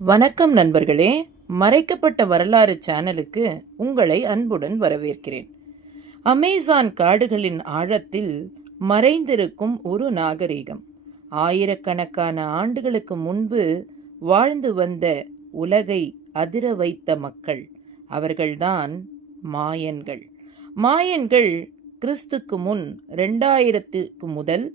வணக்கம் நண்பர்களே, மறைக்கப்பட்ட வரலாறு சேனலுக்கு உங்களை அன்புடன் வரவேற்கிறேன். அமேசான் காடுகளின் ஆழத்தில் மறைந்திருக்கும் ஒரு நாகரீகம். ஆயிரக்கணக்கான ஆண்டுகளுக்கு முன்பு வாழ்ந்து வந்த உலகை அதிர வைத்த மக்கள், அவர்கள்தான் மாயன்கள். மாயன்கள் கிறிஸ்துக்கு முன் 2000 முதல்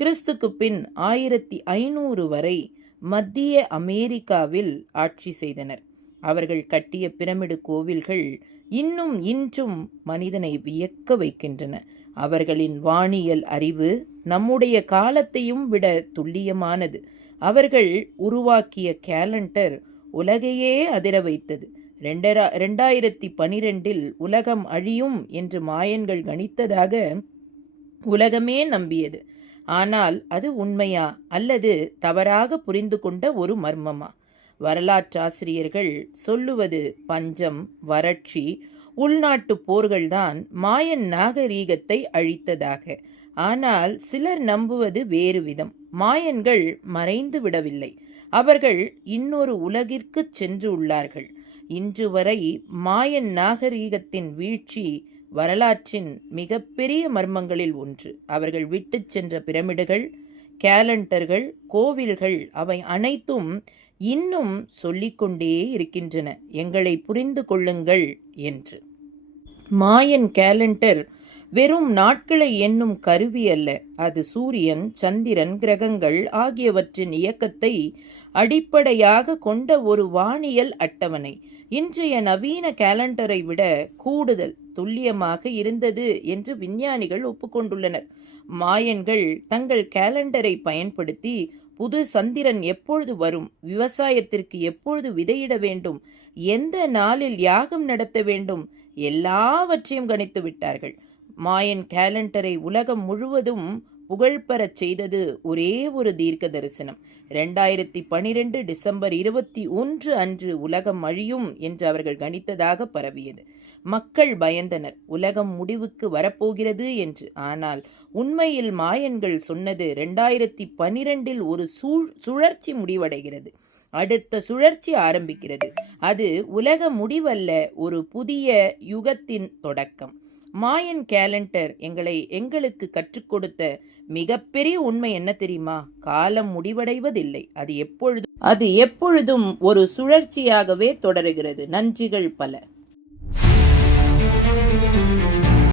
கிறிஸ்துக்கு பின் 1500 வரை மத்திய அமெரிக்காவில் ஆட்சி செய்தனர். அவர்கள் கட்டிய பிரமிடு கோவில்கள் இன்றும் மனிதனை வியக்க வைக்கின்றன. அவர்களின் வானியல் அறிவு நம்முடைய காலத்தையும் விட துல்லியமானது. அவர்கள் உருவாக்கிய கேலண்டர் உலகையே அதிர வைத்தது. 2012 உலகம் அழியும் என்று மாயன்கள் கணித்ததாக உலகமே நம்பியது. ஆனால் அது உண்மையா அல்லது தவறாக புரிந்து கொண்ட ஒரு மர்மமா? வரலாற்றாசிரியர்கள் சொல்லுவது பஞ்சம், வறட்சி, உள்நாட்டு போர்கள்தான் மாயன் நாகரீகத்தை அழித்ததாக. ஆனால் சிலர் நம்புவது வேறு விதம். மாயன்கள் மறைந்து விடவில்லை, அவர்கள் இன்னொரு உலகிற்கு சென்று உள்ளார்கள். இன்று வரை மாயன் நாகரீகத்தின் வீழ்ச்சி வரலாற்றின் மிகப்பெரிய மர்மங்களில் ஒன்று. அவர்கள் விட்டு சென்ற பிரமிடுகள், கேலண்டர்கள், கோவில்கள், அவை அனைத்தும் இன்னும் சொல்லிக்கொண்டே இருக்கின்றன, எங்களை புரிந்து கொள்ளுங்கள் என்று. மாயன் கேலண்டர் வெறும் நாட்களை எண்ணும் கருவி அல்ல. அது சூரியன், சந்திரன், கிரகங்கள் ஆகியவற்றின் இயக்கத்தை அடிப்படையாக கொண்ட ஒரு வானியல் அட்டவணை. இன்றைய நவீன கேலண்டரை விட கூடுதல் துல்லியமாக இருந்தது என்று விஞ்ஞானிகள் ஒப்புக்கொண்டுள்ளனர். மாயன்கள் தங்கள் கேலண்டரை பயன்படுத்தி புது சந்திரன் எப்பொழுது வரும், விவசாயத்திற்கு எப்பொழுது விதையிட வேண்டும், எந்த நாளில் யாகம் நடத்த வேண்டும், எல்லாவற்றையும் கணித்து விட்டார்கள். மாயன் கேலண்டரை உலகம் முழுவதும் புகழ்பெறச் செய்தது ஒரே ஒரு தீர்க்க தரிசனம். 2012 டிசம்பர் 21 அன்று உலகம் அழியும் என்று அவர்கள் கணித்ததாக பரவியது. மக்கள் பயந்தனர், உலகம் முடிவுக்கு வரப்போகிறது என்று. ஆனால் உண்மையில் மாயன்கள் சொன்னது 2012 ஒரு சுழற்சி முடிவடைகிறது, அடுத்த சுழற்சி ஆரம்பிக்கிறது. அது உலக முடிவல்ல, ஒரு புதிய யுகத்தின் தொடக்கம். மாயன் கேலண்டர் எங்களுக்கு கற்றுக் கொடுத்த மிகப்பெரிய உண்மை என்ன தெரியுமா? காலம் முடிவடைவதில்லை, அது எப்பொழுதும் ஒரு சுழற்சியாகவே தொடருகிறது. நன்றிகள் பல.